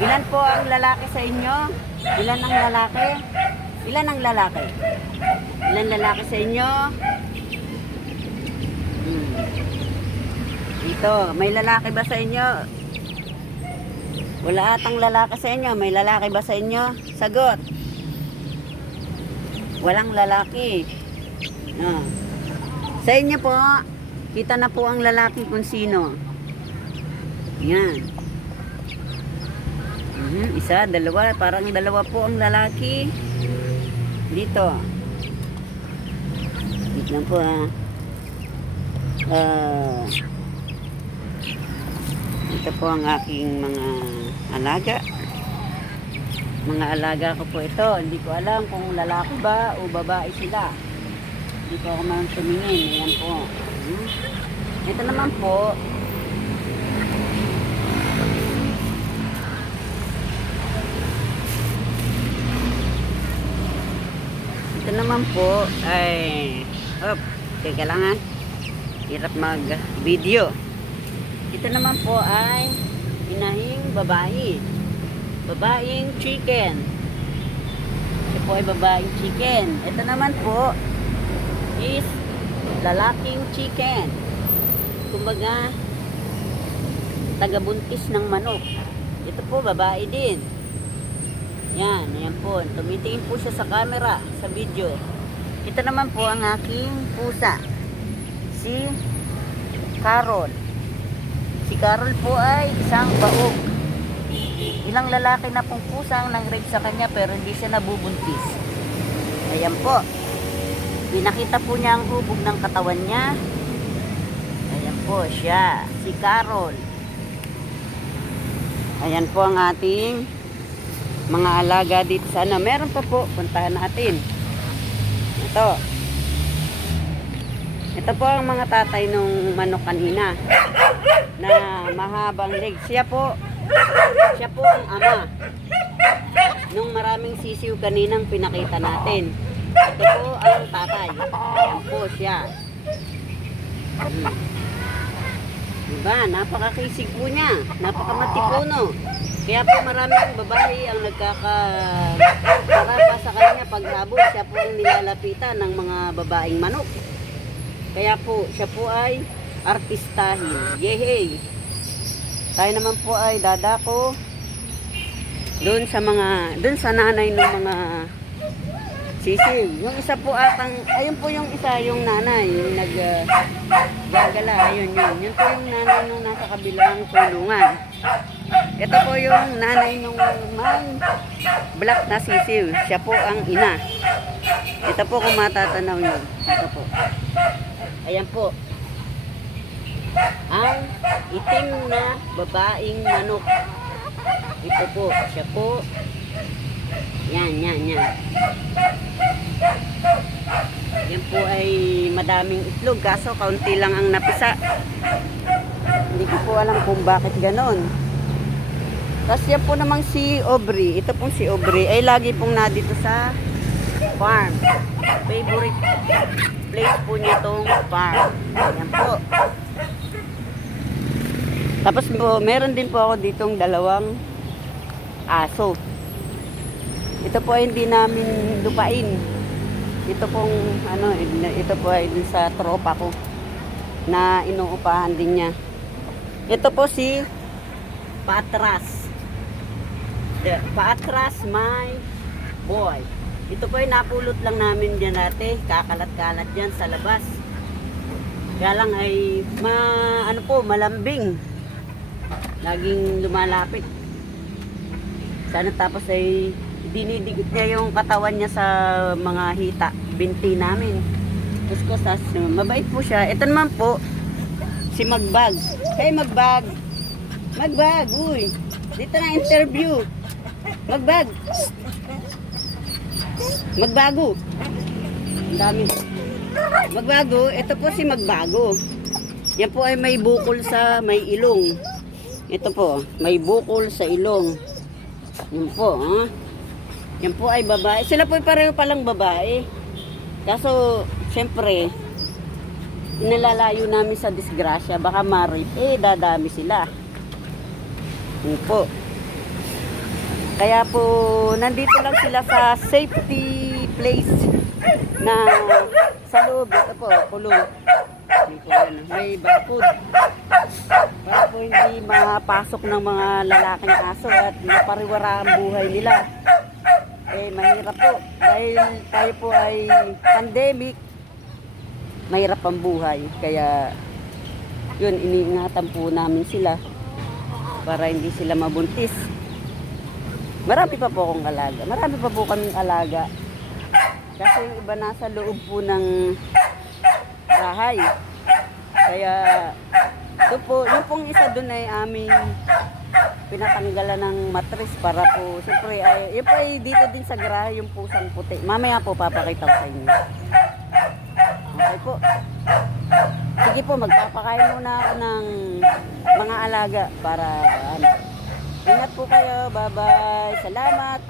Ilan po ang lalaki sa inyo? Ilan ang lalaki? Ilan ang lalaki? Ilan lalaki sa inyo? Ito, may lalaki ba sa inyo? Wala atang lalaki sa inyo. May lalaki ba sa inyo? Sagot. Walang lalaki. No. Sa inyo po, kita na po ang lalaki kung sino. Yan. Isa, dalawa. Parang dalawa po ang lalaki. Dito. Dito lang po ito po ang aking mga alaga. Mga alaga ko po ito. Hindi ko alam kung lalaki ba o babae sila. Hindi ko ako man tumingin. Ayan po. Ito naman po. Ito naman po ay teka lang ha. Hirap mag video. Ito naman po ay inahing babae. Babaeng chicken. Ito po ay babaeng chicken. Ito naman po is lalaking chicken. Kumbaga tagabuntis ng manok. Ito po babae din. Yan, yan po. Tumitingin po siya sa camera, sa video. Ito naman po ang aking pusa. Si Carol. Si Carol po ay isang baog. Ilang lalaki na pong pusang nang-rape sa kanya pero hindi siya nabubuntis. Ayan po. Pinakita po niya ang hubog ng katawan niya. Ayan po siya. Si Carol. Ayan po ang ating mga alaga dito sa ano. Meron pa po. Puntahan natin. Ito. Ito po ang mga tatay nung manok kanina na mahabang legs. Siya po ang ama nung maraming sisiw kaninang pinakita natin. Ito po ang tatay. Ayan po siya. Diba? Napakakisig po niya. Napakamatipuno. Kaya po maraming babae ang nagkakarapa sa kanya paghabol. Siya po ang nilalapitan ng mga babaeng manok. Kaya po, siya po ay artistahin. Yehey! Tayo naman po ay dadako doon sa nanay ng mga sisiw. Yung isa po atang, ayun po yung isa, yung nanay, yung naggagala, ayun yun. Yun po yung nanay nung nasa kabilang kulungan. Ito po yung nanay nung black na sisiw. Siya po ang ina. Ito po kung matatanaw nyo. Ito po. Ayan po. Ang itim na babaeng manok. Ito po. Siya po. Yan. Yan po ay madaming itlog. Kaso kaunti lang ang napisa. Hindi ko po alam kung bakit ganon. Tapos yan po namang si Aubrey. Ito pong si Aubrey ay lagi pong nadito sa farm. Favorite place po niya itong farm. Yan po. Tapos po, meron din po ako ditong dalawang aso. Ito po ay hindi namin lupain. Ito pong ito po ay din sa tropa ko na inuupahan din niya. Ito po si Patras. Patras my boy. Ito po ay napulot lang namin dyan dati. Kakalat-kalat dyan sa labas. Kaya lang ay malambing. Laging lumalapit. Sana tapos ay dinidigit niya yung katawan niya sa mga hita, binti namin. Kuskusas. Mabait po siya. Ito naman po, si Magbag. Hey Magbag! Magbag! Uy! Dito na interview. Magbag! Magbago. Ang dami. Magbago. Ito po si Magbago. Yan po ay may bukol sa may ilong. Ito po, may bukol sa ilong. Yan po, ha? Yan po ay babae. Sila po ay pareho palang babae. Kaso, syempre, inilalayo namin sa disgrasya. Baka ma-rape, dadami sila. Yan po. Kaya po, nandito lang sila sa safety place na sa loob. Ito po, kulong. May bakod. Para po hindi mapasok ng mga lalaking aso at mapariwara ang buhay nila. Eh, mahirap po. Dahil tayo po ay pandemic, mahirap ang buhay. Kaya, yun, iniingatan po namin sila para hindi sila mabuntis. Marami pa po akong alaga. Marami pa po kaming alaga. Kasi yung iba nasa loob po ng bahay. Kaya, ito po, yung pong isa dun ay aming pinatanggalan ng matris para po, siyempre, ay, yun po ay dito din sa garahe yung pusang puti. Mamaya po, papakita ko sa inyo. Okay po. Sige po, magpapakain muna ako ng mga alaga para, ingat po kayo. Bye-bye. Salamat.